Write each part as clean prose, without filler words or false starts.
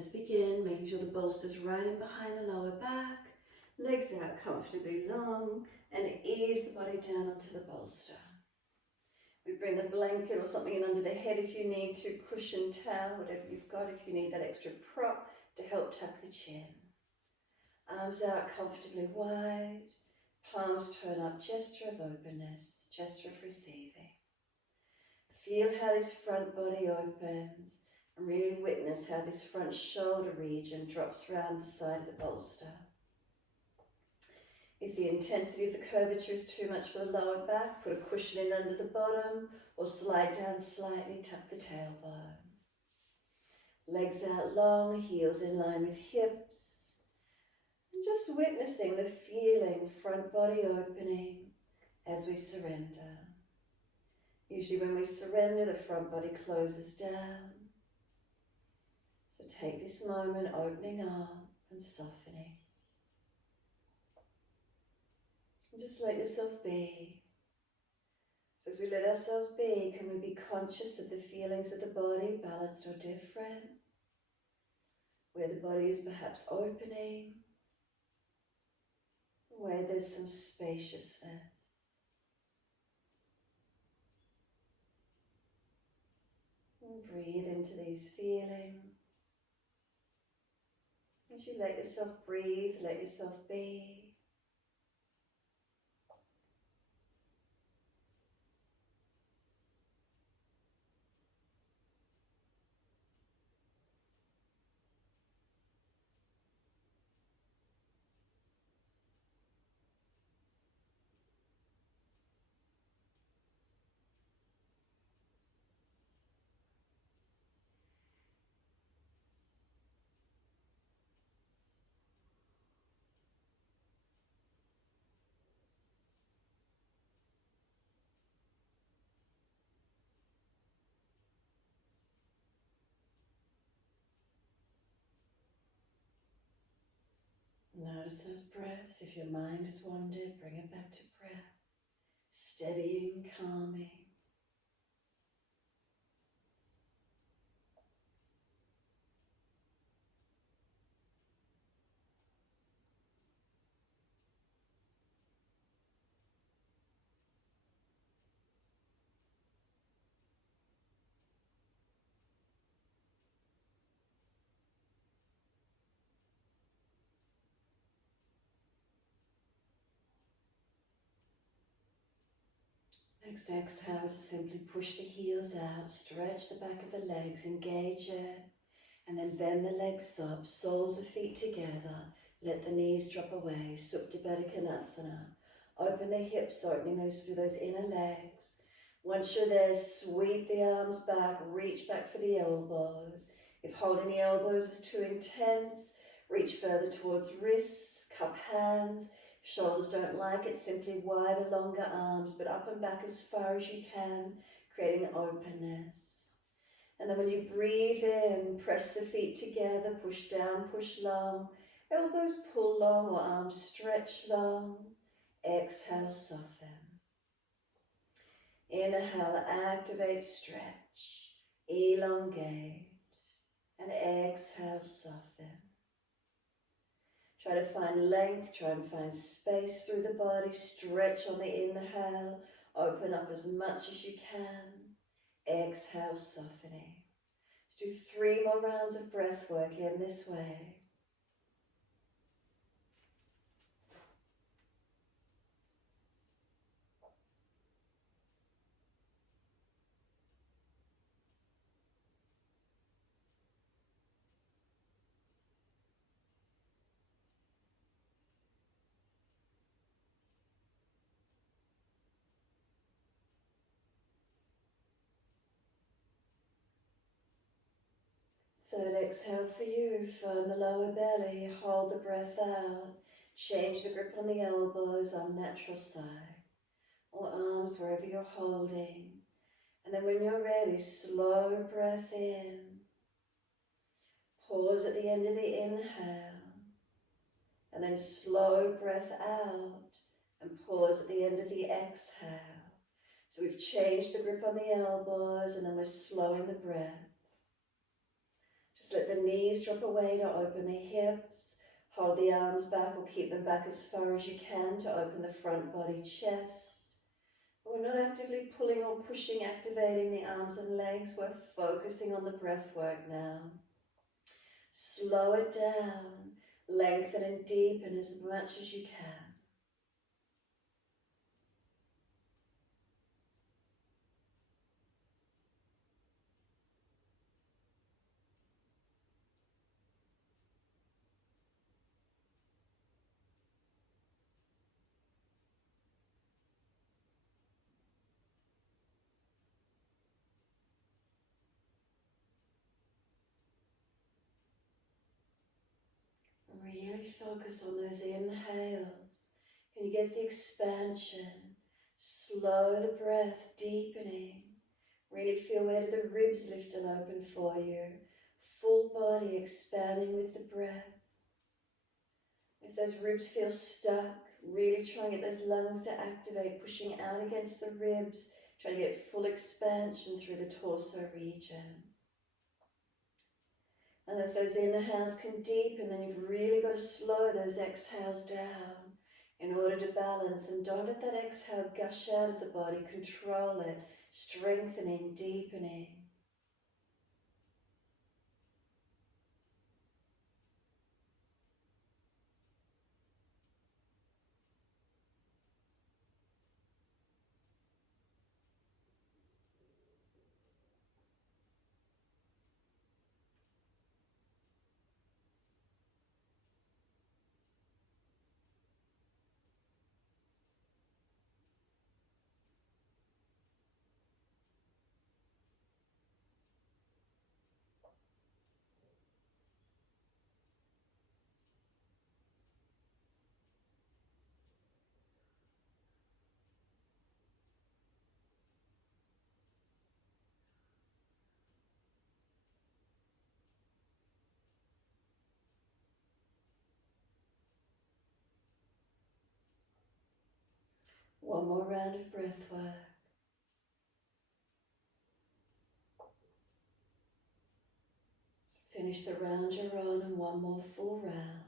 let's begin, making sure the bolster's right in behind the lower back, legs out comfortably long, and ease the body down onto the bolster. We bring the blanket or something in under the head if you need to, cushion, towel, whatever you've got, if you need that extra prop to help tuck the chin. Arms out comfortably wide, palms turn up, gesture of openness, gesture of receiving. Feel how this front body opens and really witness how this front shoulder region drops around the side of the bolster. If the intensity of the curvature is too much for the lower back, put a cushion in under the bottom or slide down slightly, tuck the tailbone. Legs out long, heels in line with hips. And just witnessing the feeling, front body opening as we surrender. Usually when we surrender, the front body closes down. So take this moment, opening up and softening. And just let yourself be. So as we let ourselves be, can we be conscious of the feelings of the body, balanced or different? Where the body is perhaps opening, where there's some spaciousness. And breathe into these feelings. As you let yourself breathe, let yourself be. Notice those breaths. If your mind has wandered, bring it back to breath. Steadying, calming. Next exhale, to simply push the heels out, stretch the back of the legs, engage it, and then bend the legs up, soles of feet together, let the knees drop away, Supta Baddha Konasana. Open the hips, opening those through those inner legs. Once you're there, sweep the arms back, reach back for the elbows. If holding the elbows is too intense, reach further towards wrists, cup hands. Shoulders don't like it, simply wider, longer arms, but up and back as far as you can, creating openness. And then when you breathe in, press the feet together, push down, push long, elbows pull long or arms stretch long. Exhale, soften. Inhale, activate, stretch, elongate, and exhale, soften. Try to find length, try and find space through the body, stretch on the inhale, open up as much as you can, exhale, softening. Let's do 3 more rounds of breath work in this way. Third exhale for you, firm the lower belly, hold the breath out, change the grip on the elbows, unnatural side, or arms wherever you're holding. And then when you're ready, slow breath in, pause at the end of the inhale, and then slow breath out, and pause at the end of the exhale. So we've changed the grip on the elbows, and then we're slowing the breath. Just let the knees drop away to open the hips. Hold the arms back or keep them back as far as you can to open the front body, chest. We're not actively pulling or pushing, activating the arms and legs. We're focusing on the breath work now. Slow it down. Lengthen and deepen as much as you can. Really focus on those inhales. Can you get the expansion? Slow the breath, deepening. Really feel where do the ribs lift and open for you. Full body expanding with the breath. If those ribs feel stuck, really try and get those lungs to activate, pushing out against the ribs. Try to get full expansion through the torso region. And if those inhales can deepen, then you've really got to slow those exhales down in order to balance. And don't let that exhale gush out of the body. Control it, strengthening, deepening. One more round of breath work. Finish the round you're on and one more full round.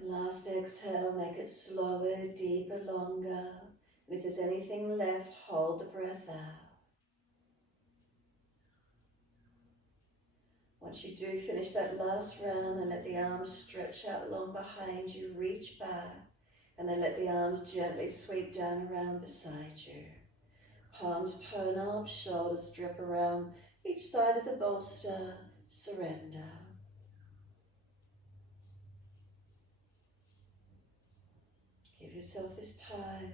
Then last exhale, make it slower, deeper, longer. And if there's anything left, hold the breath out. Once you do finish that last round, then let the arms stretch out long behind you, reach back, and then let the arms gently sweep down around beside you. Palms tone up, shoulders drip around each side of the bolster, surrender. Give yourself this time.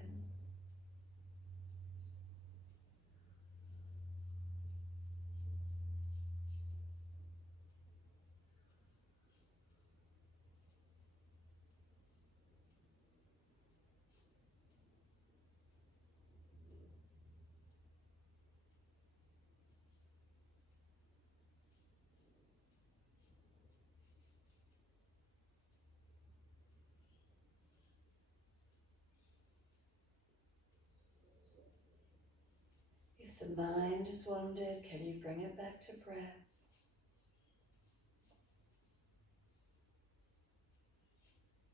If the mind has wandered, can you bring it back to breath?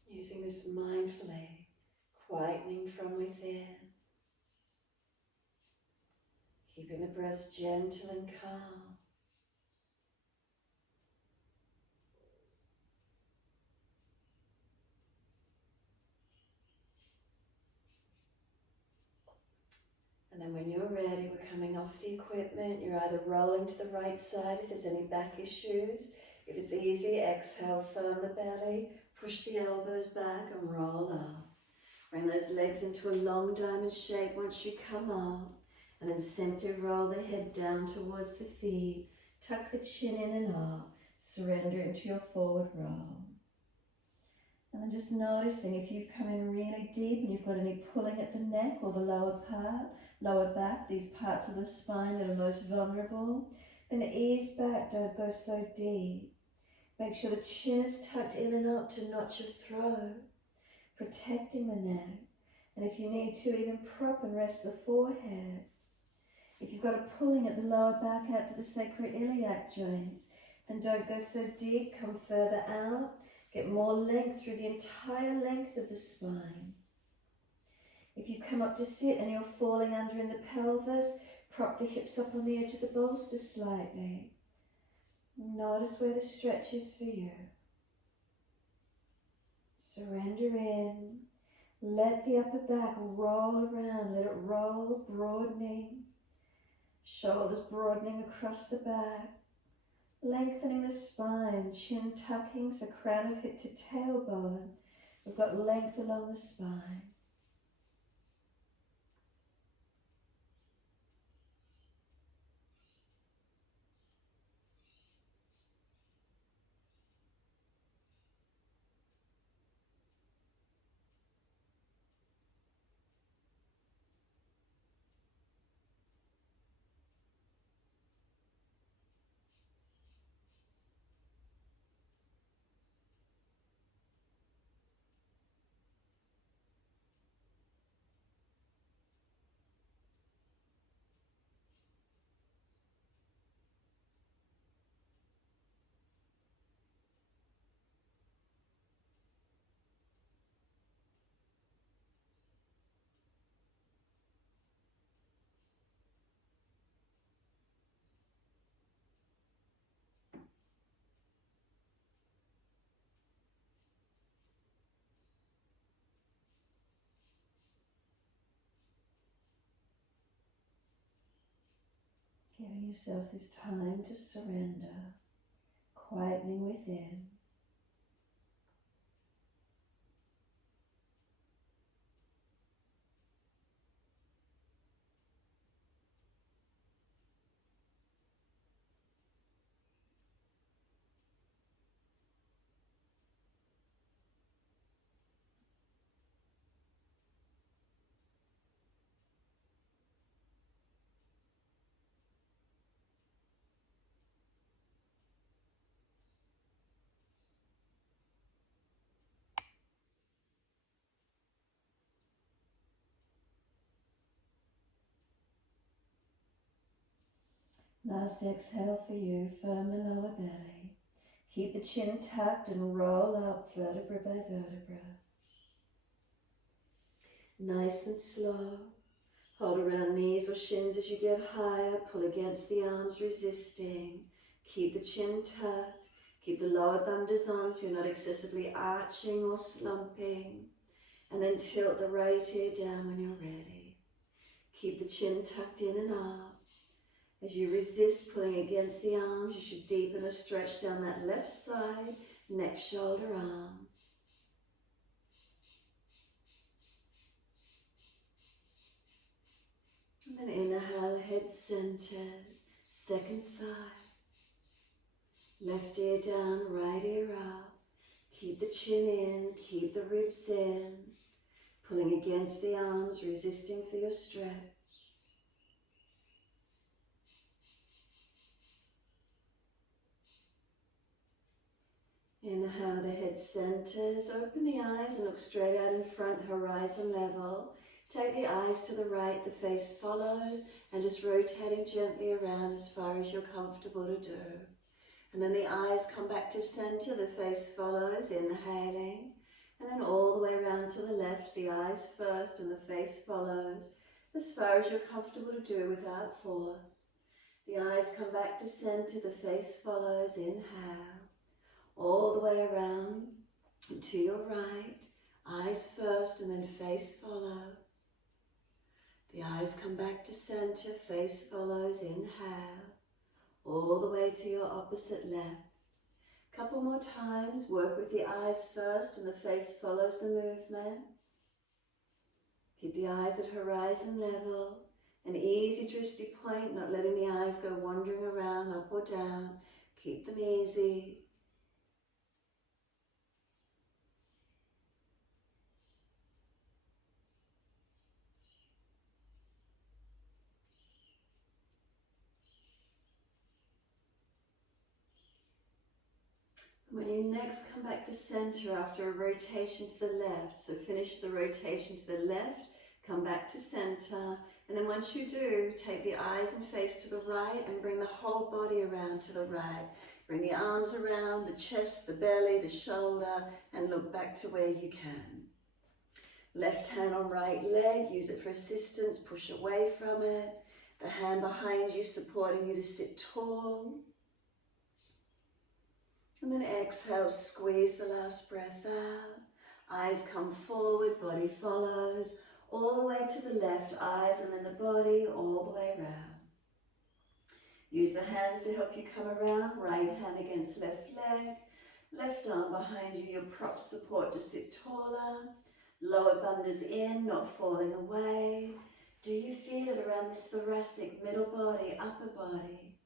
Using this mindfully, quietening from within. Keeping the breaths gentle and calm. And then when you're ready, we're coming off the equipment. You're either rolling to the right side if there's any back issues. If it's easy, exhale, firm the belly, push the elbows back and roll up. Bring those legs into a long diamond shape once you come up. And then simply roll the head down towards the feet. Tuck the chin in and up. Surrender into your forward roll. And then just noticing if you've come in really deep and you've got any pulling at the neck or the lower part, lower back, these parts of the spine that are most vulnerable, then ease back, don't go so deep. Make sure the chin is tucked in and up to notch your throat, protecting the neck. And if you need to, even prop and rest the forehead. If you've got a pulling at the lower back out to the sacroiliac joints, then don't go so deep, come further out. Get more length through the entire length of the spine. If you come up to sit and you're falling under in the pelvis, prop the hips up on the edge of the bolster slightly. Notice where the stretch is for you. Surrender in. Let the upper back roll around. Let it roll, broadening. Shoulders broadening across the back. Lengthening the spine, chin tucking, so crown of hip to tailbone. We've got length along the spine. Giving yourself this time to surrender, quietening within. Last exhale for you, firm the lower belly. Keep the chin tucked and roll up vertebra by vertebra. Nice and slow. Hold around knees or shins as you get higher. Pull against the arms, resisting. Keep the chin tucked. Keep the lower bandhas on so you're not excessively arching or slumping. And then tilt the right ear down when you're ready. Keep the chin tucked in and up. As you resist pulling against the arms, you should deepen the stretch down that left side, neck, shoulder, arm. And then inhale, head centers, second side. Left ear down, right ear up. Keep the chin in, keep the ribs in. Pulling against the arms, resisting for your stretch. Inhale, the head centers, open the eyes and look straight out in front, horizon level. Take the eyes to the right, the face follows, and just rotating gently around as far as you're comfortable to do. And then the eyes come back to center, the face follows, inhaling. And then all the way around to the left, the eyes first and the face follows, as far as you're comfortable to do without force. The eyes come back to center, the face follows, inhale. All the way around to your right, eyes first and then face follows. The eyes come back to center, face follows, inhale. All the way to your opposite left. Couple more times, work with the eyes first and the face follows the movement. Keep the eyes at horizon level. An easy twisty point, not letting the eyes go wandering around up or down. Keep them easy. When you next come back to center after a rotation to the left, so finish the rotation to the left, come back to center, and then once you do, take the eyes and face to the right and bring the whole body around to the right. Bring the arms around, the chest, the belly, the shoulder, and look back to where you can. Left hand on right leg, use it for assistance, push away from it. The hand behind you supporting you to sit tall. And then exhale, squeeze the last breath out. Eyes come forward, body follows. All the way to the left, eyes and then the body all the way around. Use the hands to help you come around. Right hand against left leg. Left arm behind you, your prop support to sit taller. Lower bandhas in, not falling away. Do you feel it around this thoracic, middle body, upper body?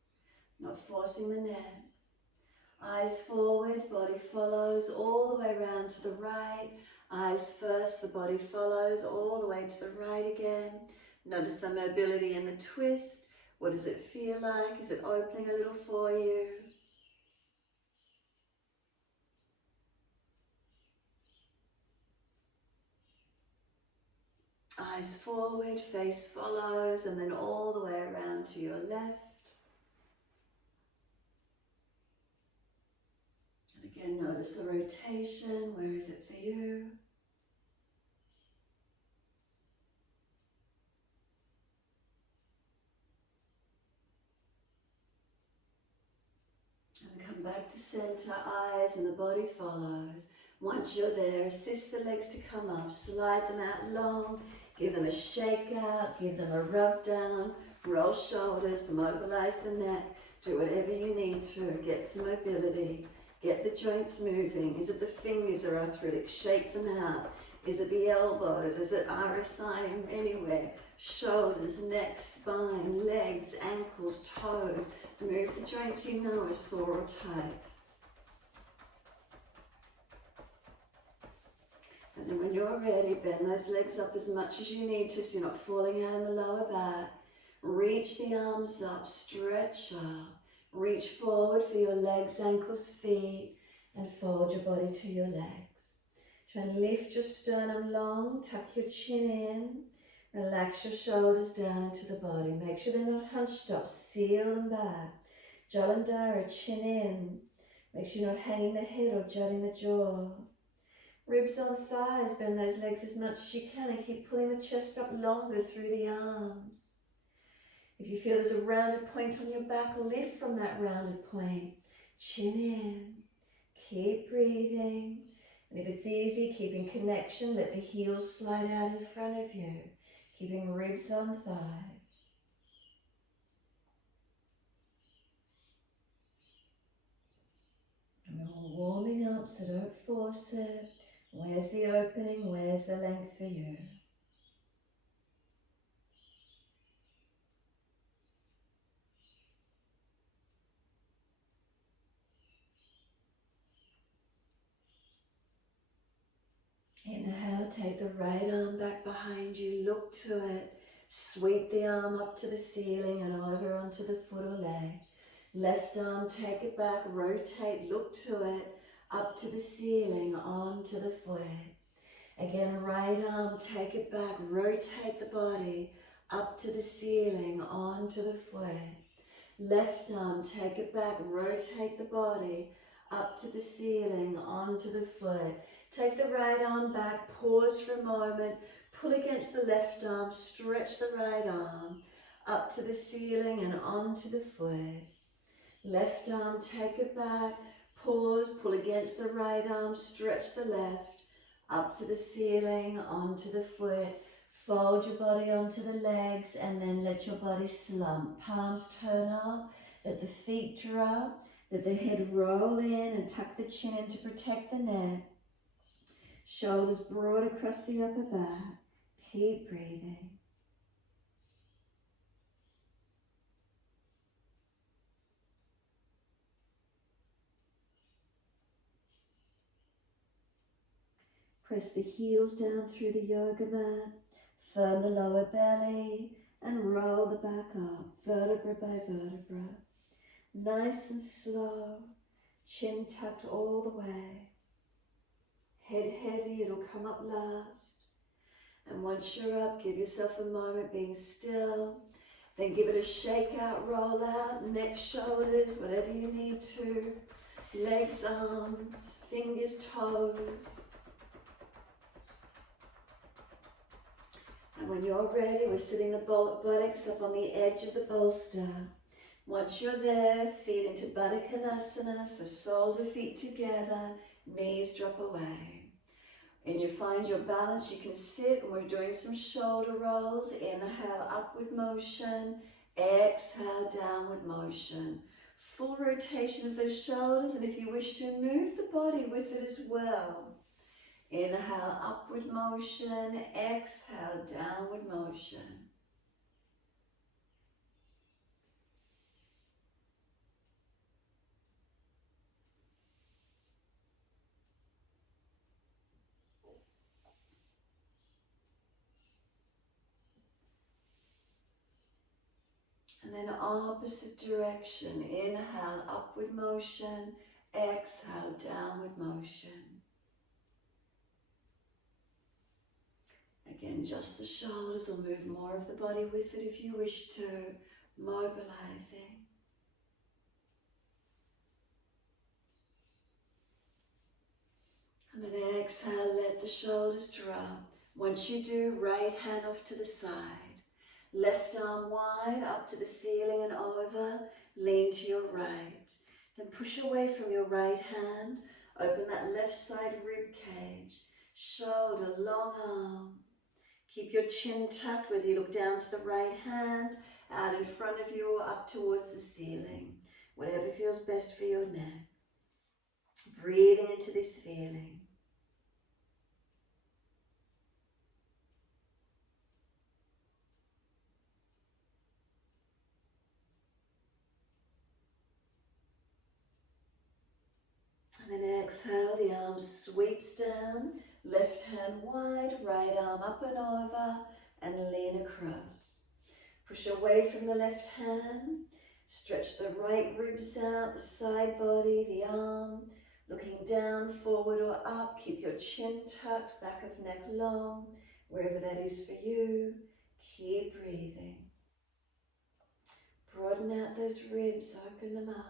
Not forcing the neck. Eyes forward, body follows, all the way around to the right. Eyes first, the body follows, all the way to the right again. Notice the mobility in the twist. What does it feel like? Is it opening a little for you? Eyes forward, face follows, and then all the way around to your left. And again, notice the rotation. Where is it for you? And come back to center, eyes, and the body follows. Once you're there, assist the legs to come up, slide them out long, give them a shake out, give them a rub down, roll shoulders, mobilize the neck, do whatever you need to, get some mobility, get the joints moving. Is it the fingers are arthritic? Shake them out. Is it the elbows? Is it RSI anywhere? Shoulders, neck, spine, legs, ankles, toes. Move the joints you know are sore or tight. And then when you're ready, bend those legs up as much as you need to so you're not falling out in the lower back. Reach the arms up, stretch up. Reach forward for your legs, ankles, feet, and fold your body to your legs. Try and lift your sternum long, tuck your chin in. Relax your shoulders down into the body. Make sure they're not hunched up. Seal them back. Jalandhara, chin in. Make sure you're not hanging the head or jutting the jaw. Ribs on thighs, bend those legs as much as you can and keep pulling the chest up longer through the arms. If you feel there's a rounded point on your back, lift from that rounded point. Chin in. Keep breathing. And if it's easy, keeping connection, let the heels slide out in front of you. Keeping ribs on thighs. And we're all warming up, so don't force it. Where's the opening? Where's the length for you? Inhale, take the right arm back behind you, look to it. Sweep the arm up to the ceiling and over onto the foot or leg. Left arm, take it back, rotate, look to it, up to the ceiling, onto the foot. Again, right arm, take it back, rotate the body, up to the ceiling, onto the foot. Left arm, take it back, rotate the body, up to the ceiling, onto the foot. Take the right arm back, pause for a moment, pull against the left arm, stretch the right arm, up to the ceiling and onto the foot. Left arm, take it back, pause, pull against the right arm, stretch the left, up to the ceiling, onto the foot. Fold your body onto the legs and then let your body slump. Palms turn up, let the feet drop, let the head roll in and tuck the chin in to protect the neck. Shoulders broad across the upper back. Keep breathing. Press the heels down through the yoga mat. Firm the lower belly and roll the back up, vertebra by vertebra. Nice and slow. Chin tucked all the way. Head heavy, it'll come up last. And once you're up, give yourself a moment being still. Then give it a shake out, roll out, neck, shoulders, whatever you need to. Legs, arms, fingers, toes. And when you're ready, we're sitting the buttocks up on the edge of the bolster. Once you're there, feet into Baddha Konasana, so soles of feet together, knees drop away. And you find your balance, you can sit, and we're doing some shoulder rolls. Inhale, upward motion. Exhale, downward motion. Full rotation of those shoulders, and if you wish to move the body with it as well. Inhale, upward motion. Exhale, downward motion. And then opposite direction. Inhale, upward motion. Exhale, downward motion. Again, just the shoulders, or move more of the body with it if you wish to. Mobilizing. And then exhale, let the shoulders drop. Once you do, right hand off to the side. Left arm wide, up to the ceiling and over, lean to your right. Then push away from your right hand, open that left side rib cage, shoulder, long arm. Keep your chin tucked, whether you look down to the right hand, out in front of you or up towards the ceiling. Whatever feels best for your neck. Breathing into this feeling. And then exhale, the arm sweeps down, left hand wide, right arm up and over, and lean across. Push away from the left hand, stretch the right ribs out, the side body, the arm, looking down, forward or up. Keep your chin tucked, back of neck long, wherever that is for you. Keep breathing. Broaden out those ribs, open them up.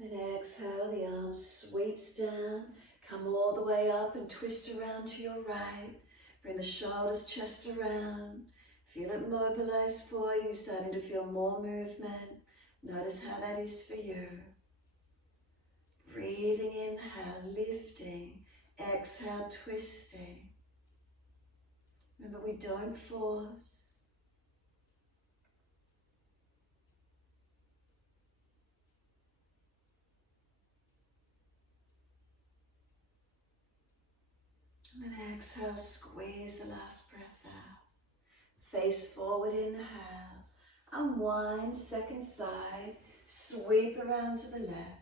And then exhale, the arm sweeps down, come all the way up and twist around to your right. Bring the shoulders, chest around. Feel it mobilize for you, starting to feel more movement. Notice how that is for you. Breathing, inhale, lifting. Exhale, twisting. Remember, we don't force. And then exhale, squeeze the last breath out. Face forward, inhale. Unwind, second side. Sweep around to the left.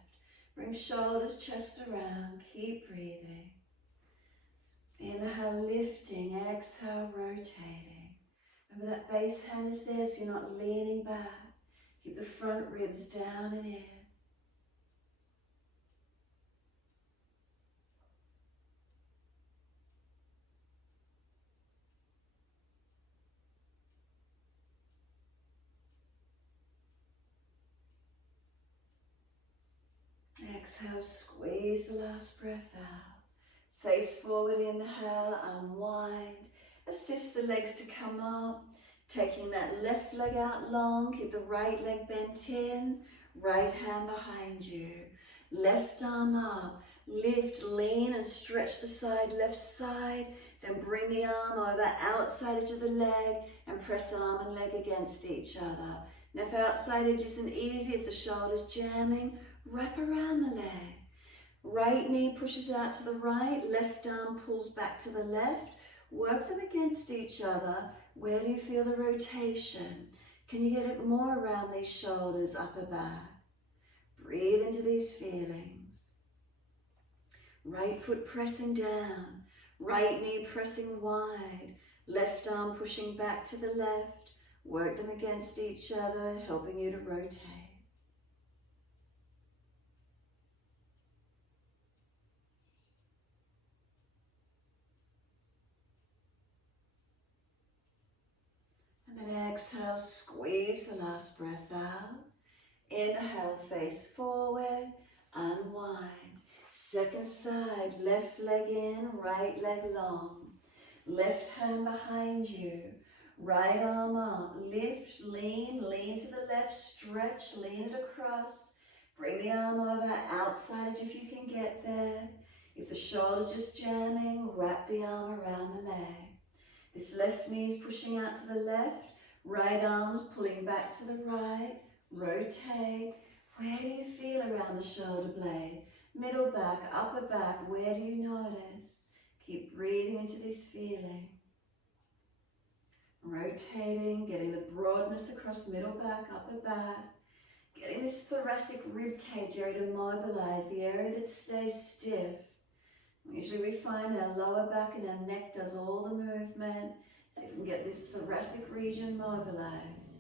Bring shoulders, chest around. Keep breathing. Inhale, lifting. Exhale, rotating. Remember that base hand is there, so you're not leaning back. Keep the front ribs down and in. Exhale, squeeze the last breath out. Face forward, inhale, unwind. Assist the legs to come up. Taking that left leg out long, keep the right leg bent in. Right hand behind you. Left arm up. Lift, lean and stretch the side, left side. Then bring the arm over outside edge of the leg and press arm and leg against each other. Now if outside edge isn't easy, if the shoulder's jamming, wrap around the leg. Right knee pushes out to the right, left arm pulls back to the left. Work them against each other. Where do you feel the rotation? Can you get it more around these shoulders, upper back? Breathe into these feelings. Right foot pressing down, right knee pressing wide, left arm pushing back to the left. Work them against each other, helping you to rotate. And then exhale, squeeze the last breath out. Inhale, face forward, unwind. Second side, left leg in, right leg long. Left hand behind you, right arm up. Lift, lean to the left, stretch, lean it across. Bring the arm over, outside edge if you can get there. If the shoulder's just jamming, wrap the arm around the leg. This left knee is pushing out to the left, right arm's pulling back to the right. Rotate. Where do you feel around the shoulder blade? Middle back, upper back, where do you notice? Keep breathing into this feeling. Rotating, getting the broadness across middle back, upper back. Getting this thoracic rib cage area to mobilize, the area that stays stiff. Usually we find our lower back and our neck does all the movement. See if we can get this thoracic region mobilized.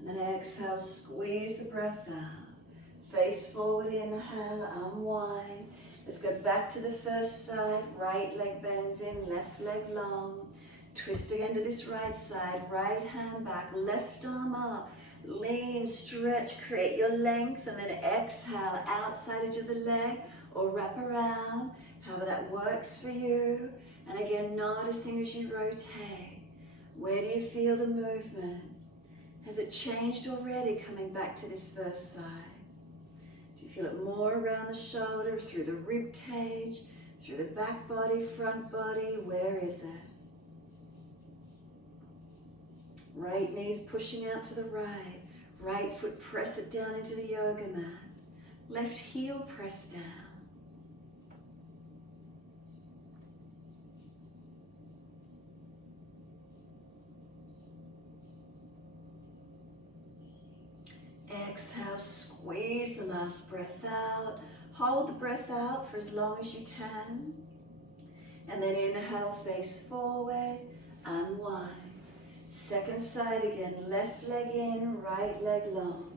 And then exhale, squeeze the breath out. Face forward, inhale, unwind. Let's go back to the first side. Right leg bends in, left leg long. Twist again to this right side. Right hand back, left arm up. Lean, stretch, create your length, and then exhale, outside edge of the leg or wrap around, however that works for you. And again, noticing as you rotate, where do you feel the movement? Has it changed already coming back to this first side? Do you feel it more around the shoulder, through the rib cage, through the back body, front body? Where is it? Right knee's pushing out to the right. Right foot press it down into the yoga mat. Left heel press down. Exhale, squeeze the last breath out. Hold the breath out for as long as you can. And then inhale, face forward, unwind. Second side again, left leg in, right leg long.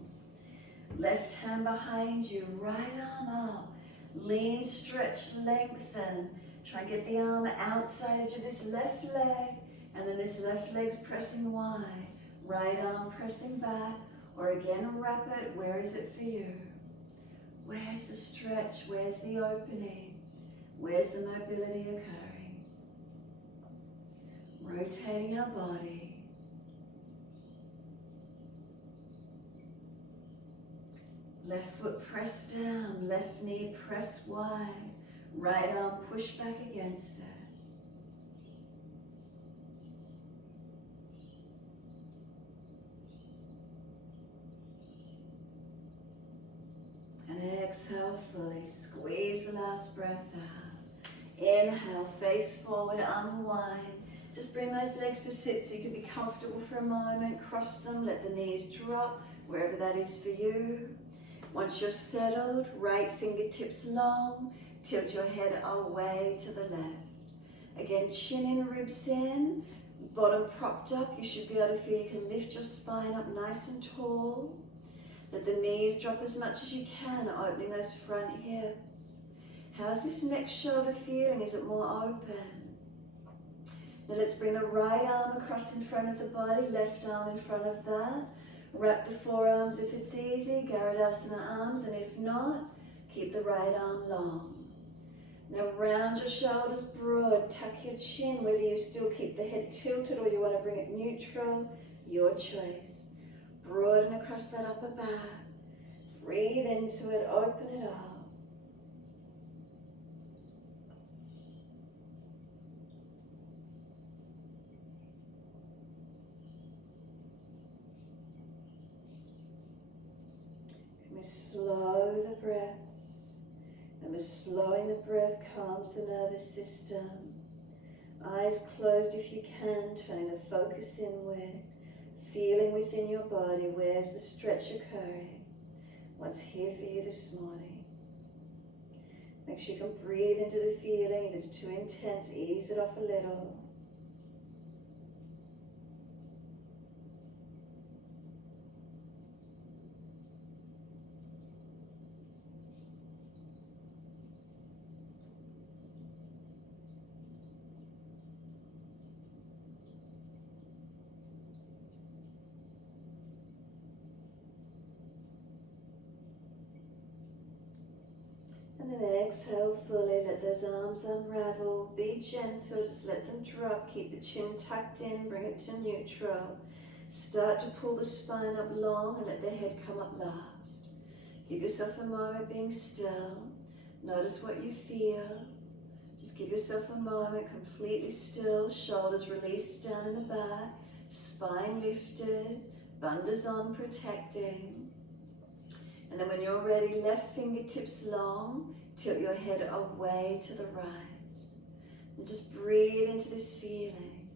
Left hand behind you, right arm up. Lean, stretch, lengthen. Try and get the arm outside edge of this left leg, and then this left leg's pressing wide. Right arm pressing back, or again wrap it. Where is it for you? Where's the stretch? Where's the opening? Where's the mobility occurring? Rotating our body. Left foot press down, left knee press wide, right arm push back against it. And exhale fully, squeeze the last breath out. Inhale, face forward, unwind. Just bring those legs to sit so you can be comfortable for a moment. Cross them, let the knees drop, wherever that is for you. Once you're settled, right fingertips long, tilt your head away to the left. Again, chin in, ribs in, bottom propped up. You should be able to feel you can lift your spine up nice and tall. Let the knees drop as much as you can, opening those front hips. How's this next shoulder feeling? Is it more open? Now let's bring the right arm across in front of the body, left arm in front of that. Wrap the forearms if it's easy, Garudasana arms, and if not, keep the right arm long. Now round your shoulders broad, tuck your chin, whether you still keep the head tilted or you want to bring it neutral, your choice. Broaden across that upper back. Breathe into it, open it up. And we slow the breaths. And we're slowing the breath calms the nervous system. Eyes closed if you can, turning the focus inward. Feeling within your body, where's the stretch occurring? What's here for you this morning? Make sure you can breathe into the feeling. If it's too intense, ease it off a little. And then exhale fully, let those arms unravel. Be gentle, just let them drop. Keep the chin tucked in, bring it to neutral. Start to pull the spine up long and let the head come up last. Give yourself a moment being still. Notice what you feel. Just give yourself a moment completely still. Shoulders released down in the back. Spine lifted. Bandhas on, protecting. And then when you're ready, left fingertips long, tilt your head away to the right. And just breathe into this feeling.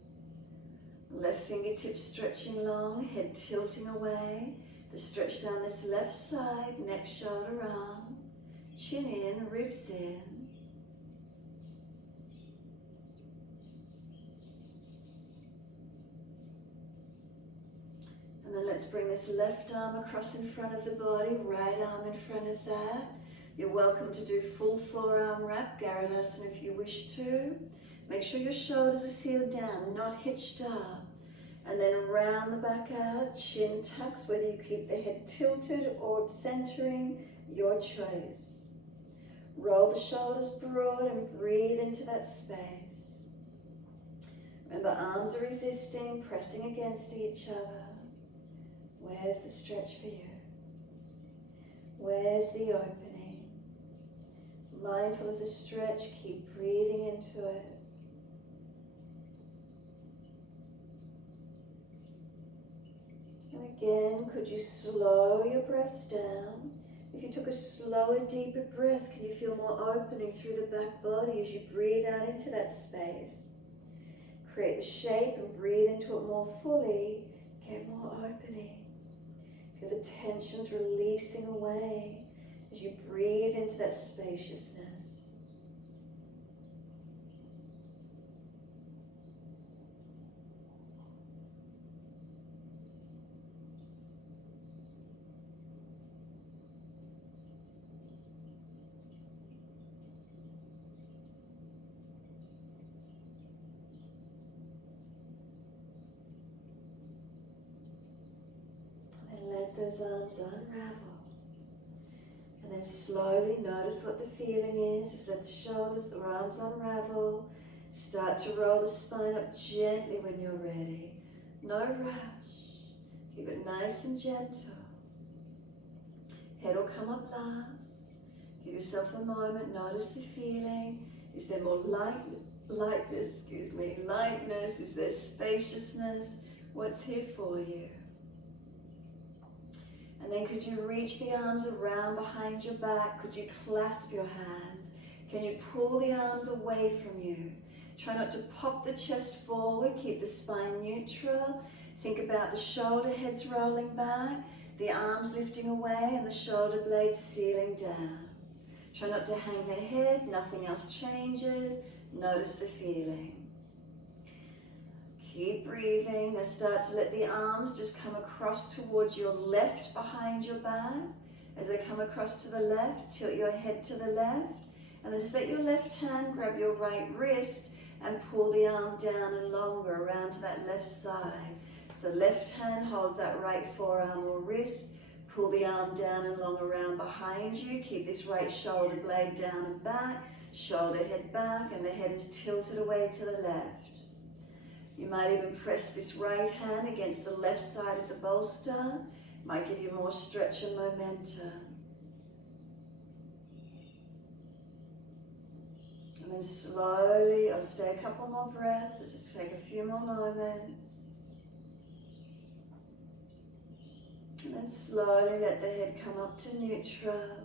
Left fingertips stretching long, head tilting away. The stretch down this left side, neck, shoulder, arm. Chin in, ribs in. And then let's bring this left arm across in front of the body, right arm in front of that. You're welcome to do full forearm wrap, Garudasana if you wish to. Make sure your shoulders are sealed down, not hitched up. And then round the back out, chin tucks, whether you keep the head tilted or centering, your choice. Roll the shoulders broad and breathe into that space. Remember, arms are resisting, pressing against each other. Where's the stretch for you? Where's the opening? Mindful of the stretch, keep breathing into it. And again, could you slow your breaths down? If you took a slower, deeper breath, can you feel more opening through the back body as you breathe out into that space? Create the shape and breathe into it more fully. Get more opening. Feel the tensions releasing away as you breathe into that spaciousness. Let those arms unravel. And then slowly notice what the feeling is. Just let the shoulders, the arms unravel. Start to roll the spine up gently when you're ready. No rush. Keep it nice and gentle. Head will come up last. Give yourself a moment. Notice the feeling. Is there more lightness? Lightness. Is there spaciousness? What's here for you? And then could you reach the arms around behind your back? Could you clasp your hands? Can you pull the arms away from you? Try not to pop the chest forward. Keep the spine neutral. Think about the shoulder heads rolling back, the arms lifting away, and the shoulder blades sealing down. Try not to hang the head. Nothing else changes. Notice the feeling. Keep breathing. Now start to let the arms just come across towards your left behind your back. As they come across to the left, tilt your head to the left. And then just let your left hand grab your right wrist and pull the arm down and longer around to that left side. So left hand holds that right forearm or wrist. Pull the arm down and long around behind you. Keep this right shoulder blade down and back. Shoulder head back, and the head is tilted away to the left. You might even press this right hand against the left side of the bolster. Might give you more stretch and momentum. And then slowly, I'll stay a couple more breaths. Let's just take a few more moments. And then slowly let the head come up to neutral.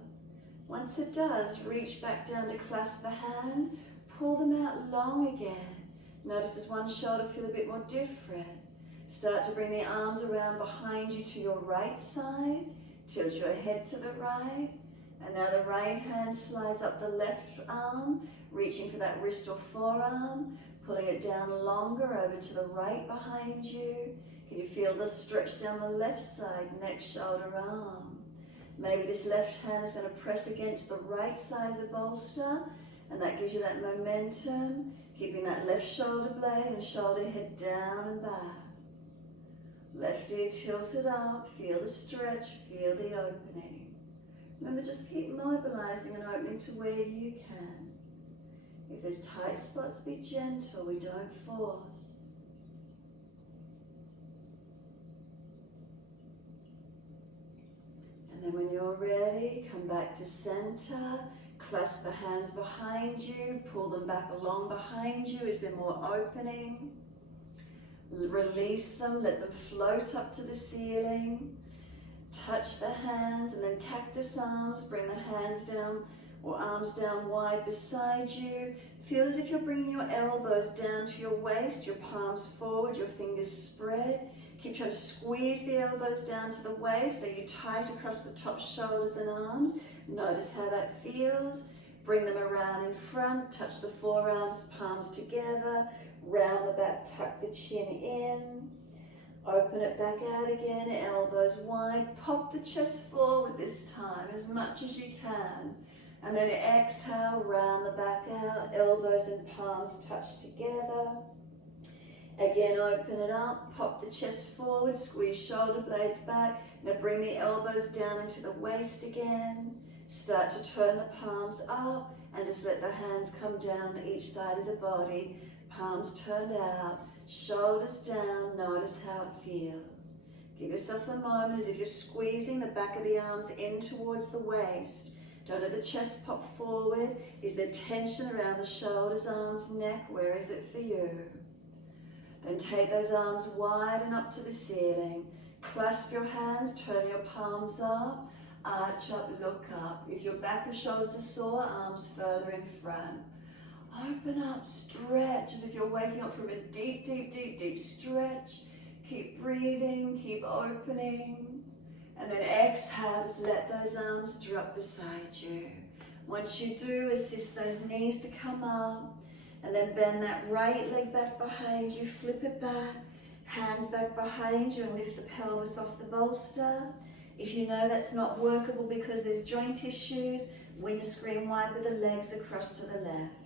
Once it does, reach back down to clasp the hands. Pull them out long again. Notice does one shoulder feel a bit more different. Start to bring the arms around behind you to your right side. Tilt your head to the right. And now the right hand slides up the left arm, reaching for that wrist or forearm, pulling it down longer over to the right behind you. Can you feel the stretch down the left side, neck, shoulder, arm? Maybe this left hand is going to press against the right side of the bolster, and that gives you that momentum, keeping that left shoulder blade and shoulder head down and back. Left ear tilted up, feel the stretch, feel the opening. Remember, just keep mobilizing and opening to where you can. If there's tight spots, be gentle, we don't force. And then when you're ready, come back to center, clasp the hands behind you, pull them back along behind you. Is there more opening? Release them, let them float up to the ceiling. Touch the hands and then cactus arms, bring the hands down or arms down wide beside you. Feel as if you're bringing your elbows down to your waist, your palms forward, your fingers spread. Keep trying to squeeze the elbows down to the waist. Are you tight across the top shoulders and arms? Notice how that feels. Bring them around in front, touch the forearms, palms together, round the back, tuck the chin in. Open it back out again, elbows wide. Pop the chest forward this time as much as you can. And then exhale, round the back out, elbows and palms touch together. Again, open it up, pop the chest forward, squeeze shoulder blades back. Now bring the elbows down into the waist again. Start to turn the palms up and just let the hands come down each side of the body. Palms turned out. Shoulders down, notice how it feels. Give yourself a moment as if you're squeezing the back of the arms in towards the waist. Don't let the chest pop forward. Is there tension around the shoulders, arms, neck? Where is it for you? Then take those arms wide and up to the ceiling. Clasp your hands, turn your palms up, arch up, look up. If your back or shoulders are sore, arms further in front. Open up, stretch as if you're waking up from a deep, deep, deep, deep stretch. Keep breathing, keep opening. And then exhale, just let those arms drop beside you. Once you do, assist those knees to come up. And then bend that right leg back behind you, flip it back. Hands back behind you and lift the pelvis off the bolster. If you know that's not workable because there's joint issues, windscreen wiper the legs across to the left.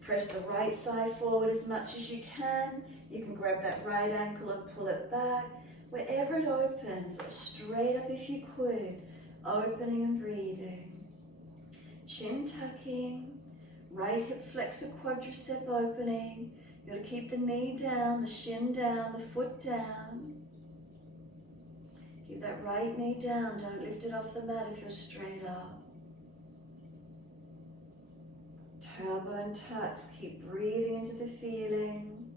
Press the right thigh forward as much as you can. You can grab that right ankle and pull it back. Wherever it opens, straight up if you could. Opening and breathing. Chin tucking. Right hip flexor quadricep opening. You've got to keep the knee down, the shin down, the foot down. Keep that right knee down. Don't lift it off the mat if you're straight up. Tailbone tucks, keep breathing into the feeling.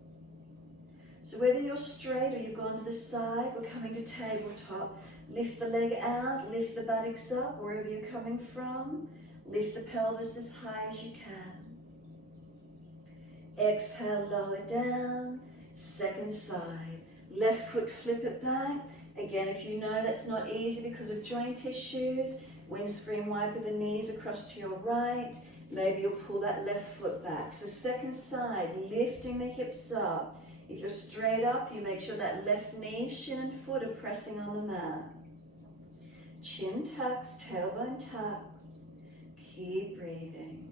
So whether you're straight or you've gone to the side, we're coming to tabletop. Lift the leg out, lift the buttocks up, wherever you're coming from. Lift the pelvis as high as you can. Exhale, lower down, second side. Left foot, flip it back. Again, if you know that's not easy because of joint issues, windscreen wiper the knees across to your right. Maybe you'll pull that left foot back. So second side, lifting the hips up. If you're straight up, you make sure that left knee, shin and foot are pressing on the mat. Chin tucks, tailbone tucks. Keep breathing.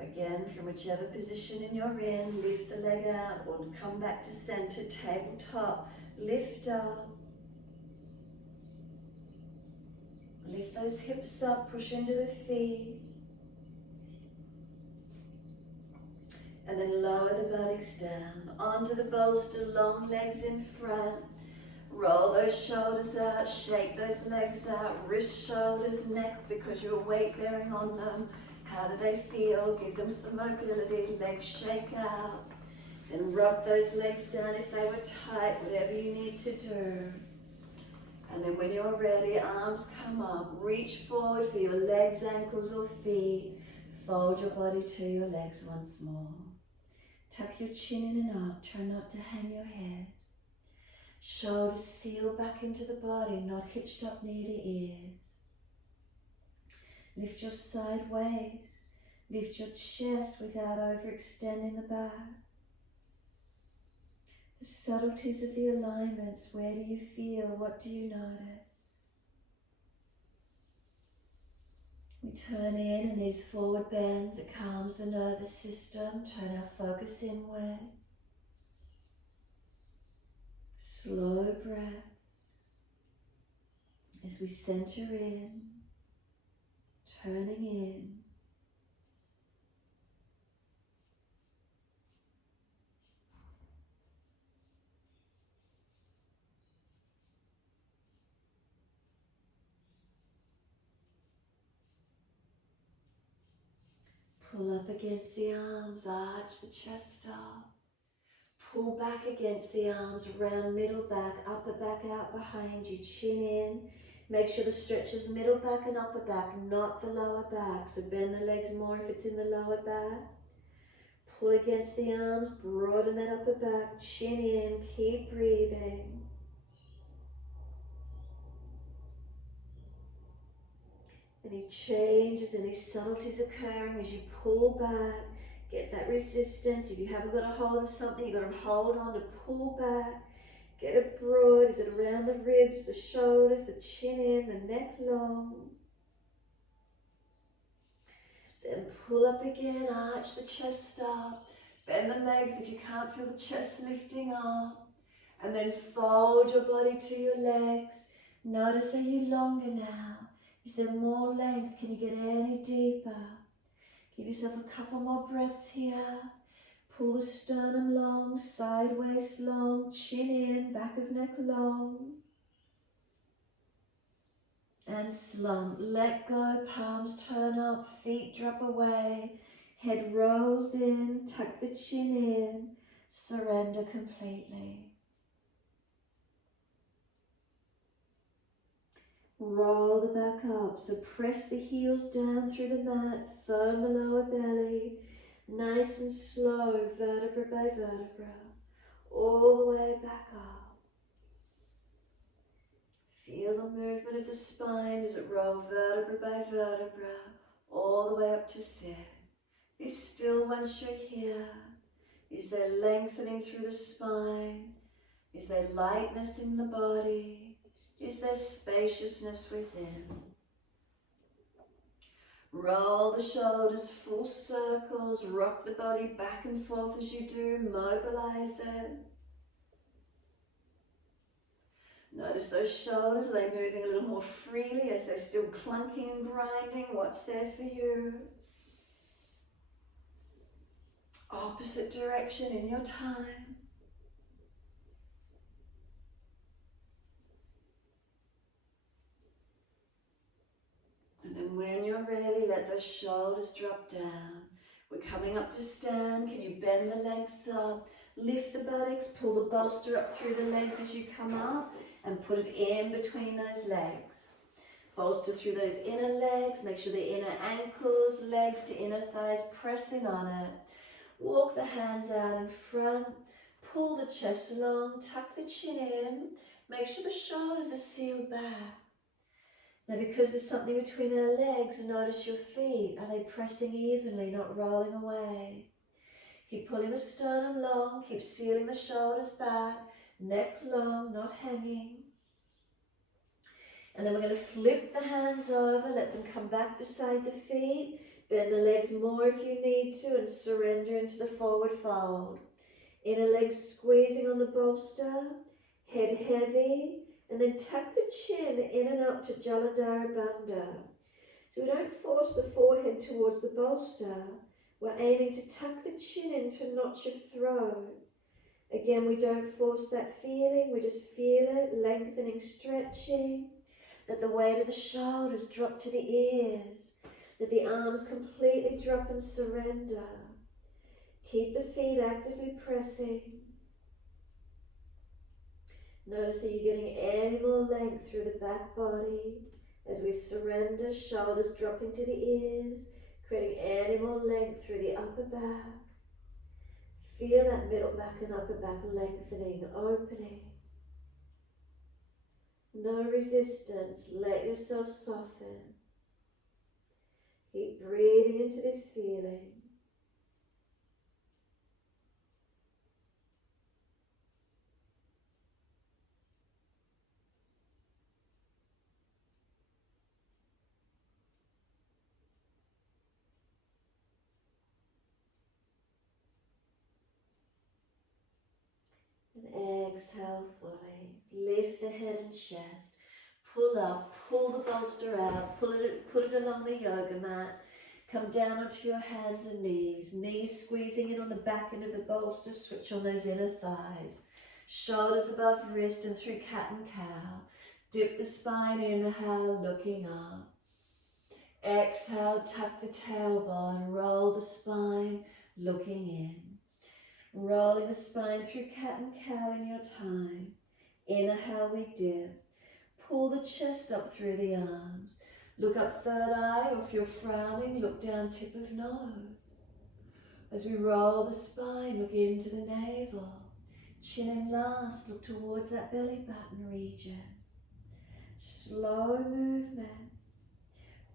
Again, from whichever position you're in, lift the leg out or come back to center, tabletop, lift up. Lift those hips up, push into the feet. And then lower the buttocks down, onto the bolster, long legs in front. Roll those shoulders out, shake those legs out, wrist, shoulders, neck, because you're weight bearing on them. How do they feel? Give them some mobility, legs shake out. Then rub those legs down if they were tight, whatever you need to do. And then when you're ready, arms come up, reach forward for your legs, ankles or feet. Fold your body to your legs once more. Tuck your chin in and up, try not to hang your head. Shoulders seal back into the body, not hitched up near the ears. Lift your side waist, lift your chest without overextending the back. The subtleties of the alignments, where do you feel, what do you notice? We turn in these forward bends, it calms the nervous system, turn our focus inward. Slow breaths as we center in, turning in. Pull up against the arms, arch the chest up. Pull back against the arms, round middle back, upper back out behind you, chin in. Make sure the stretch is middle back and upper back, not the lower back. So bend the legs more if it's in the lower back. Pull against the arms, broaden that upper back, chin in, keep breathing. Any changes, any subtleties occurring as you pull back, get that resistance. If you haven't got a hold of something, you've got to hold on to pull back. Get it broad. Is it around the ribs, the shoulders, the chin in, the neck long? Then pull up again, arch the chest up. Bend the legs if you can't feel the chest lifting up. And then fold your body to your legs. Notice, are you longer now? Is there more length? Can you get any deeper? Give yourself a couple more breaths here. Pull the sternum long, sideways long, chin in, back of neck long. And slump. Let go, palms turn up, feet drop away. Head rolls in, tuck the chin in. Surrender completely. Roll the back up, so press the heels down through the mat, firm the lower belly, nice and slow, vertebra by vertebra, all the way back up. Feel the movement of the spine as it rolls vertebra by vertebra, all the way up to sit. Be still once you're here. Is there lengthening through the spine? Is there lightness in the body? Is there spaciousness within? Roll the shoulders full circles, rock the body back and forth as you do, mobilize it. Notice those shoulders, are they moving a little more freely as they're still clunking and grinding? What's there for you? Opposite direction in your time. And then when you're ready, let those shoulders drop down. We're coming up to stand. Can you bend the legs up? Lift the buttocks, pull the bolster up through the legs as you come up and put it in between those legs. Bolster through those inner legs. Make sure the inner ankles, legs to inner thighs, pressing on it. Walk the hands out in front. Pull the chest along, tuck the chin in. Make sure the shoulders are sealed back. Now, because there's something between our legs, notice your feet. Are they pressing evenly, not rolling away? Keep pulling the sternum long, keep sealing the shoulders back, neck long, not hanging. And then we're going to flip the hands over, let them come back beside the feet. Bend the legs more if you need to and surrender into the forward fold. Inner legs squeezing on the bolster, head heavy. And then tuck the chin in and up to Jalandhara Bandha. So we don't force the forehead towards the bolster. We're aiming to tuck the chin in to notch your throat. Again, we don't force that feeling. We just feel it, lengthening, stretching. Let the weight of the shoulders drop to the ears. Let the arms completely drop and surrender. Keep the feet actively pressing. Notice that you're getting any more length through the back body as we surrender, shoulders dropping to the ears, creating any more length through the upper back. Feel that middle back and upper back lengthening, opening. No resistance, let yourself soften. Keep breathing into this feeling. And exhale fully. Lift the head and chest. Pull up, pull the bolster out, put it along the yoga mat. Come down onto your hands and knees squeezing in on the back end of the bolster, switch on those inner thighs. Shoulders above wrist and through cat and cow. Dip the spine, inhale, looking up. Exhale, tuck the tailbone, roll the spine, looking in. Rolling the spine through cat and cow in your time. Inhale, we dip. Pull the chest up through the arms. Look up third eye, or if you're frowning, look down tip of nose. As we roll the spine, look into the navel. Chin in last, look towards that belly button region. Slow movements.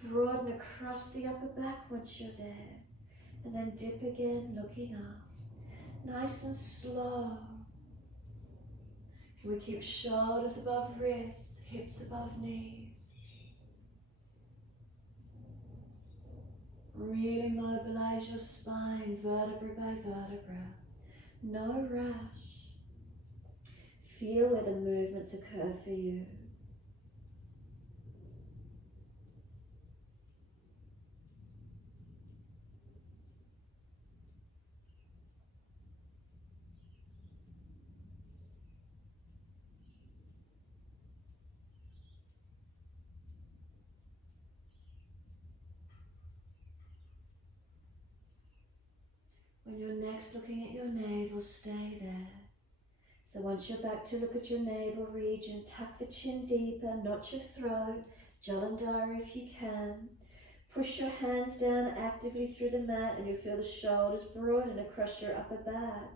Broaden across the upper back once you're there. And then dip again, looking up. Nice and slow. Can we keep shoulders above wrists, hips above knees? Really mobilize your spine, vertebra by vertebra. No rush. Feel where the movements occur for you. When you're next looking at your navel, stay there. So once you're back to look at your navel region, tuck the chin deeper, notch your throat, Jalandhara if you can. Push your hands down actively through the mat and you'll feel the shoulders broaden across your upper back.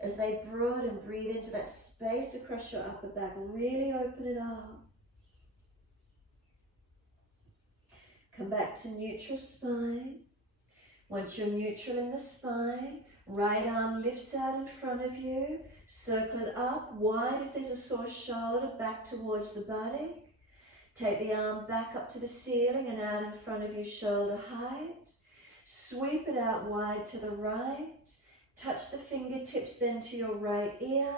As they broaden, breathe into that space across your upper back, really open it up. Come back to neutral spine. Once you're neutral in the spine, right arm lifts out in front of you, circle it up, wide if there's a sore shoulder, back towards the body. Take the arm back up to the ceiling and out in front of you, shoulder height. Sweep it out wide to the right. Touch the fingertips then to your right ear.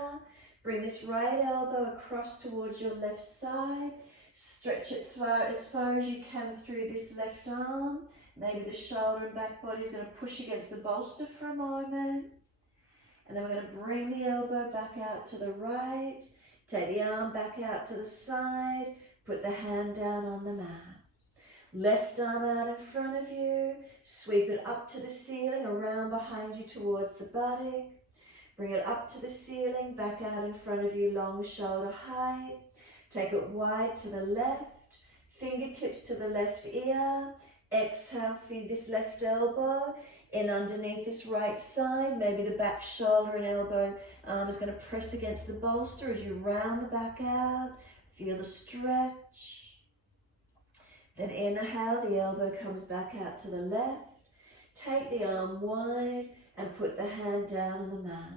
Bring this right elbow across towards your left side. Stretch it as far as you can through this left arm. Maybe the shoulder and back body is going to push against the bolster for a moment. And then we're going to bring the elbow back out to the right. Take the arm back out to the side. Put the hand down on the mat. Left arm out in front of you. Sweep it up to the ceiling, around behind you towards the body. Bring it up to the ceiling, back out in front of you, long shoulder height. Take it wide to the left. Fingertips to the left ear. Exhale, feed this left elbow in underneath this right side. Maybe the back shoulder and elbow is going to press against the bolster as you round the back out. Feel the stretch. Then inhale, the elbow comes back out to the left. Take the arm wide and put the hand down on the mat.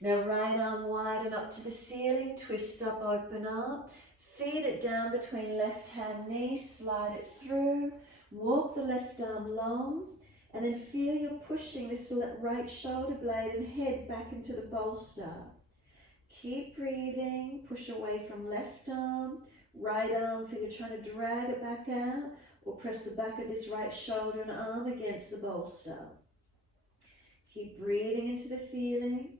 Now right arm wide and up to the ceiling. Twist up, open up. Feed it down between left hand knee. Slide it through. Walk the left arm long. And then feel you're pushing this right shoulder blade and head back into the bolster. Keep breathing. Push away from left arm. Right arm, feel you're trying to drag it back out, or press the back of this right shoulder and arm against the bolster. Keep breathing into the feeling.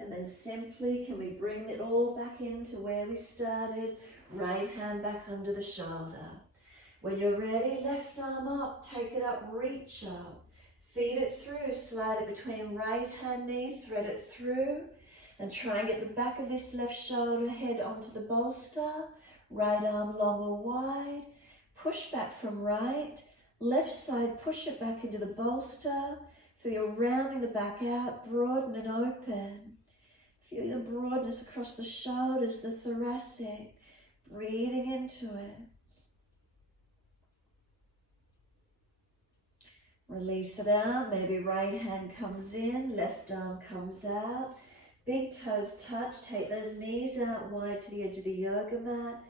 And then simply, can we bring it all back into where we started? Right hand back under the shoulder. When you're ready, left arm up, take it up, reach up. Feed it through, slide it between right hand knee, thread it through, and try and get the back of this left shoulder head onto the bolster. Right arm long or wide. Push back from right. Left side, push it back into the bolster. Feel you're rounding the back out, broaden and open. Feel your broadness across the shoulders, the thoracic. Breathing into it. Release it out. Maybe right hand comes in, left arm comes out. Big toes touch. Take those knees out wide to the edge of the yoga mat.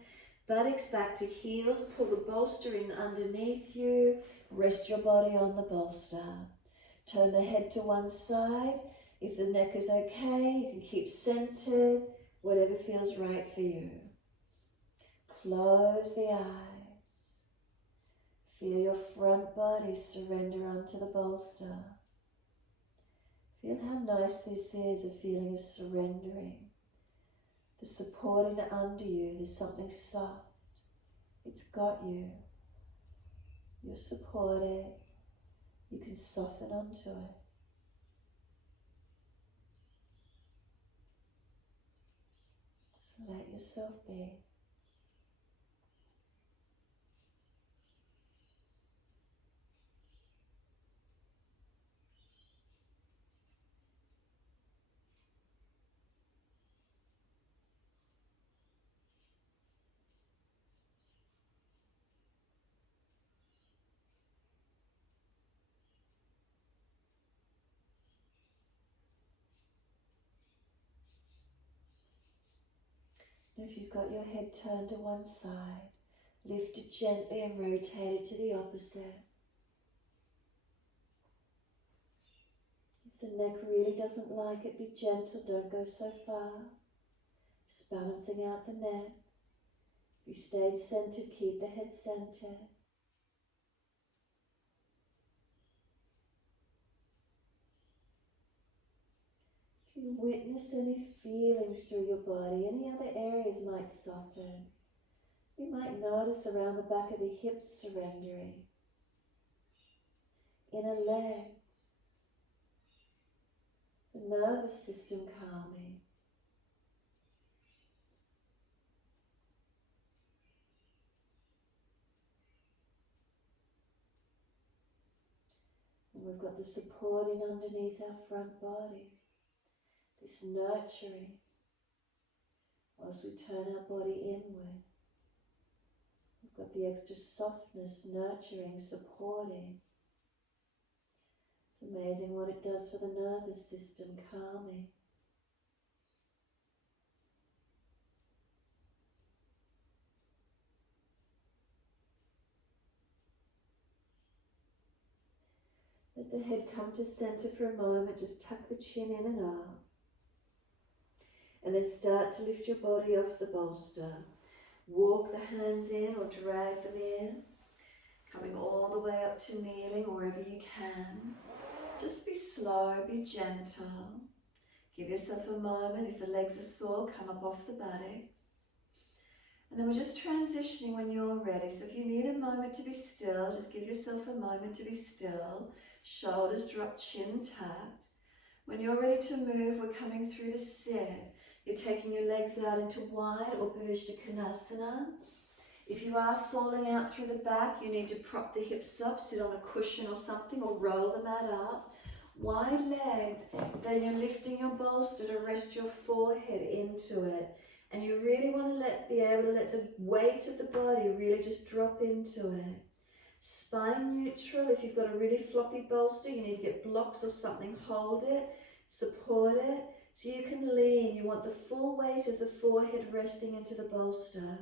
Buttocks back to heels. Pull the bolster in underneath you. Rest your body on the bolster. Turn the head to one side. If the neck is okay, you can keep centered. Whatever feels right for you. Close the eyes. Feel your front body surrender onto the bolster. Feel how nice this is, a feeling of surrendering. The supporting under you, there's something soft. It's got you. You're supported. You can soften onto it. So let yourself be. And if you've got your head turned to one side, lift it gently and rotate it to the opposite. If the neck really doesn't like it, be gentle, don't go so far. Just balancing out the neck. If you stayed centered, keep the head centered. Do you witness any feelings through your body? Any other areas might soften. You might notice around the back of the hips surrendering. Inner legs. The nervous system calming. And we've got the supporting underneath our front body. This nurturing, whilst we turn our body inward. We've got the extra softness, nurturing, supporting. It's amazing what it does for the nervous system, calming. Let the head come to center for a moment, just tuck the chin in and up. And then start to lift your body off the bolster. Walk the hands in or drag them in. Coming all the way up to kneeling wherever you can. Just be slow, be gentle. Give yourself a moment. If the legs are sore, come up off the buttocks. And then we're just transitioning when you're ready. So if you need a moment to be still, just give yourself a moment to be still. Shoulders drop, chin tucked. When you're ready to move, we're coming through to sit. You're taking your legs out into wide or Konasana. If you are falling out through the back, you need to prop the hips up, sit on a cushion or something, or roll the mat up. Wide legs, then you're lifting your bolster to rest your forehead into it. And you really want to be able to let the weight of the body really just drop into it. Spine neutral. If you've got a really floppy bolster, you need to get blocks or something, hold it, support it. So you can lean, you want the full weight of the forehead resting into the bolster.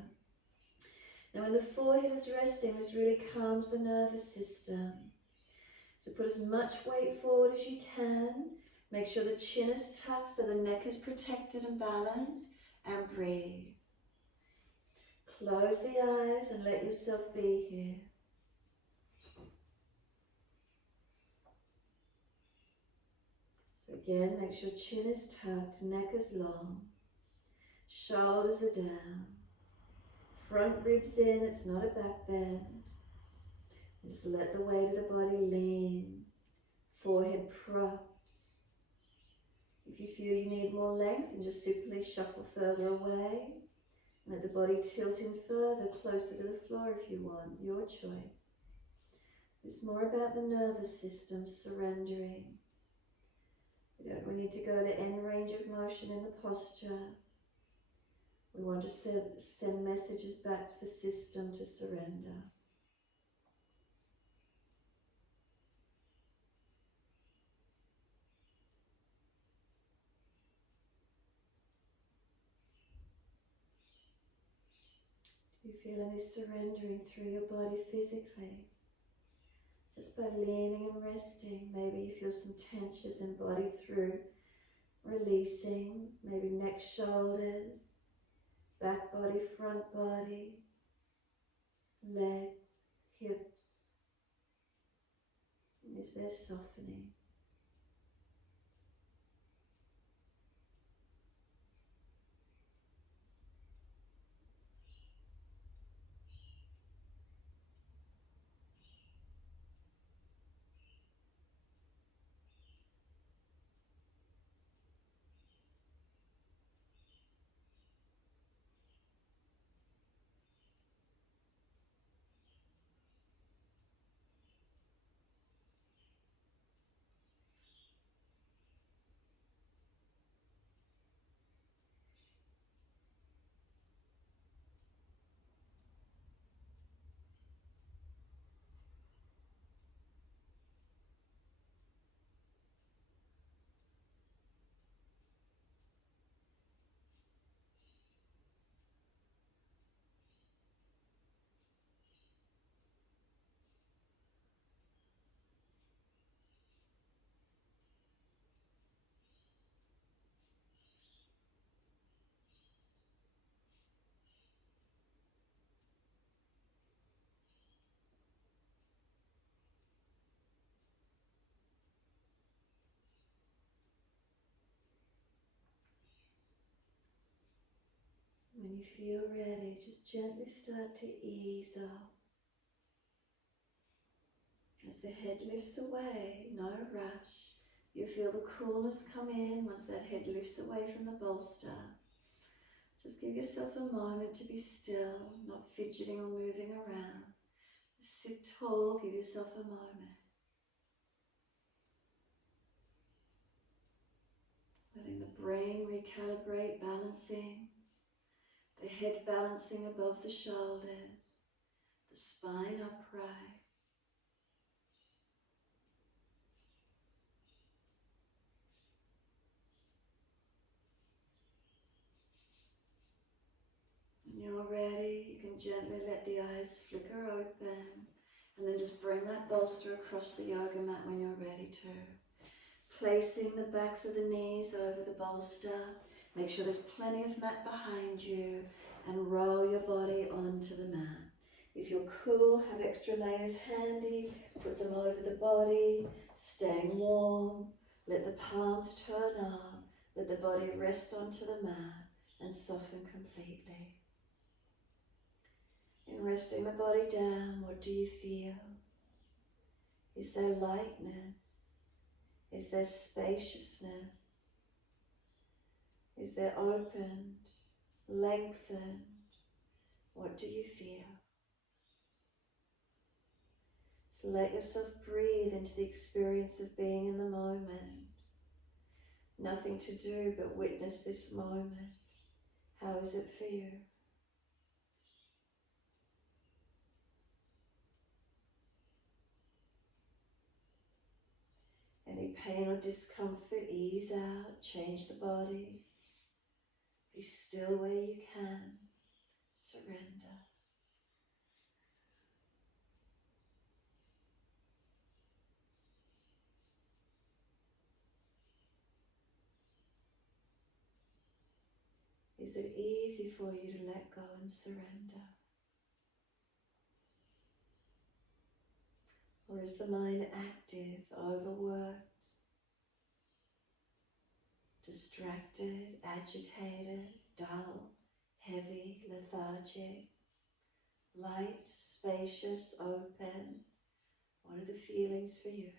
Now when the forehead is resting, this really calms the nervous system. So put as much weight forward as you can. Make sure the chin is tucked so the neck is protected and balanced. And breathe. Close the eyes and let yourself be here. So again, make sure chin is tucked, neck is long, shoulders are down, front ribs in, it's not a back bend. And just let the weight of the body lean forehead propped. If you feel you need more length, then just simply shuffle further away. Let the body tilt in further, closer to the floor if you want, your choice. It's more about the nervous system surrendering. We don't need to go to any range of motion in the posture. We want to send messages back to the system to surrender. Do you feel any surrendering through your body physically? Just by leaning and resting, maybe you feel some tensions in body through releasing, maybe neck, shoulders, back body, front body, legs, hips. And is there softening? When you feel ready, just gently start to ease up. As the head lifts away, no rush. You feel the coolness come in once that head lifts away from the bolster. Just give yourself a moment to be still, not fidgeting or moving around. Just sit tall, give yourself a moment. Letting the brain recalibrate, balancing. The head balancing above the shoulders, the spine upright. When you're ready, you can gently let the eyes flicker open and then just bring that bolster across the yoga mat when you're ready to. Placing the backs of the knees over the bolster. Make sure there's plenty of mat behind you and roll your body onto the mat. If you're cool, have extra layers handy, put them over the body, staying warm. Let the palms turn up, let the body rest onto the mat and soften completely. In resting the body down, what do you feel? Is there lightness? Is there spaciousness? Is there opened, lengthened? What do you feel? So let yourself breathe into the experience of being in the moment. Nothing to do but witness this moment. How is it for you? Any pain or discomfort, ease out, change the body. Be still where you can. Surrender. Is it easy for you to let go and surrender? Or is the mind active, overworked, distracted, agitated, dull, heavy, lethargic, light, spacious, open? What are the feelings for you?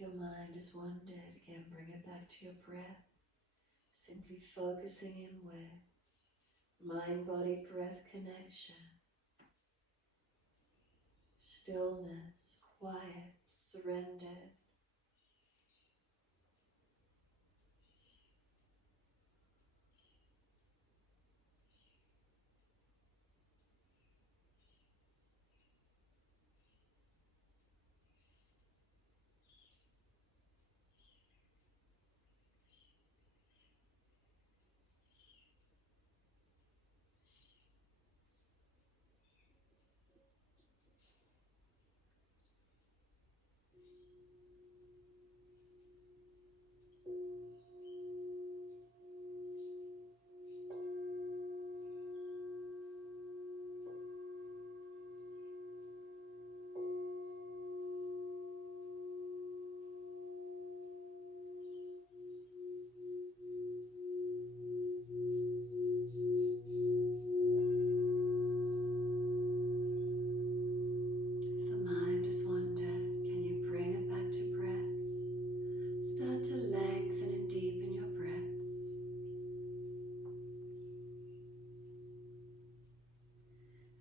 If your mind has wandered, again bring it back to your breath. Simply focusing inward. Mind, body, breath connection. Stillness, quiet, surrender.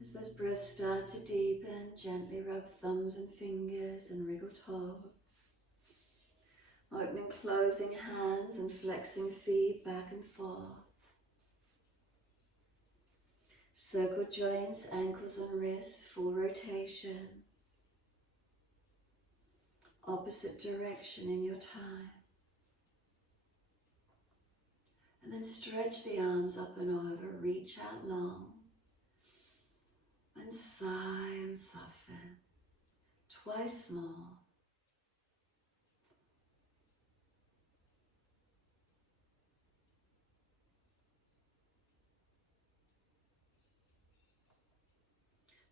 As those breaths start to deepen, gently rub thumbs and fingers and wriggle toes. Opening, closing hands and flexing feet back and forth. Circle joints, ankles and wrists, full rotations. Opposite direction in your time. And then stretch the arms up and over, reach out long. And sigh and soften. Twice more.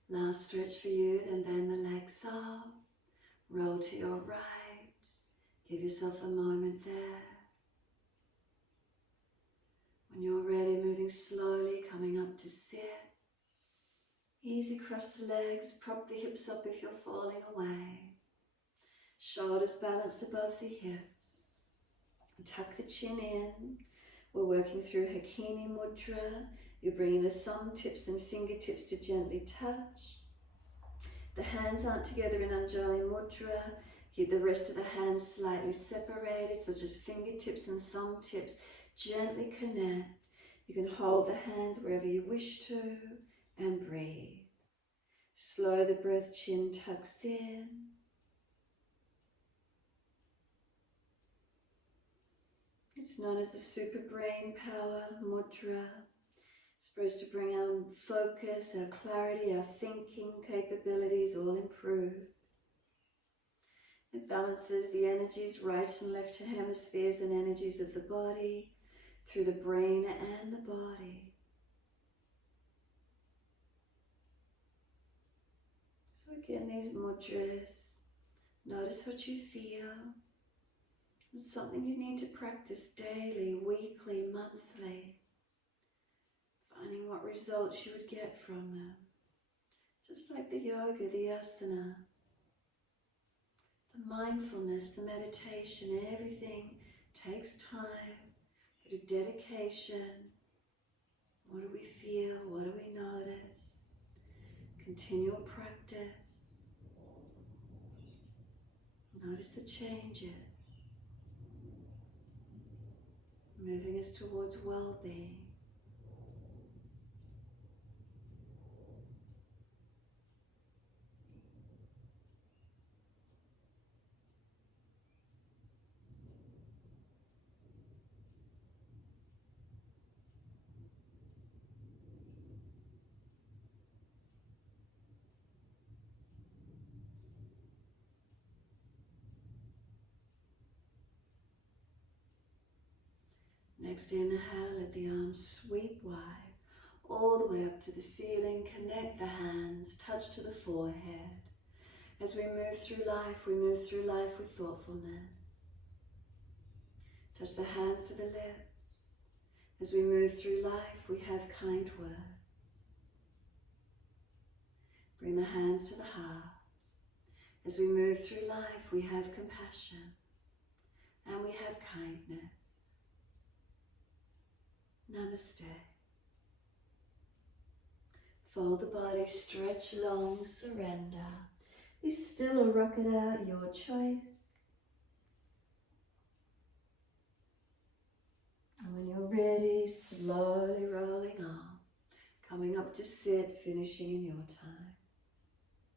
Last stretch for you, then bend the legs up. Roll to your right. Give yourself a moment there. When you're ready, moving slowly, coming up to sit. Easy, cross the legs, prop the hips up if you're falling away. Shoulders balanced above the hips. And tuck the chin in. We're working through Hikini Mudra. You're bringing the thumb tips and fingertips to gently touch. The hands aren't together in Untitled Mudra. Keep the rest of the hands slightly separated, so just fingertips and thumb tips gently connect. You can hold the hands wherever you wish to and breathe. Slow the breath, chin tucks in. It's known as the Super Brain Power Mudra. It's supposed to bring our focus, our clarity, our thinking capabilities all improved. It balances the energies, right and left hemispheres and energies of the body through the brain and the body. So again, these mudras, notice what you feel. It's something you need to practice daily, weekly, monthly. Finding what results you would get from them. Just like the yoga, the asana, the mindfulness, the meditation, everything takes time, a bit of dedication. What do we feel? What do we notice? Continual practice. Notice the changes. Moving us towards well-being. Next inhale, let the arms sweep wide, all the way up to the ceiling. Connect the hands, touch to the forehead. As we move through life, we move through life with thoughtfulness. Touch the hands to the lips. As we move through life, we have kind words. Bring the hands to the heart. As we move through life, we have compassion and we have kindness. Namaste. Fold the body, stretch long, surrender. Be still or rock it out, your choice. And when you're ready, slowly rolling on, coming up to sit, finishing in your time.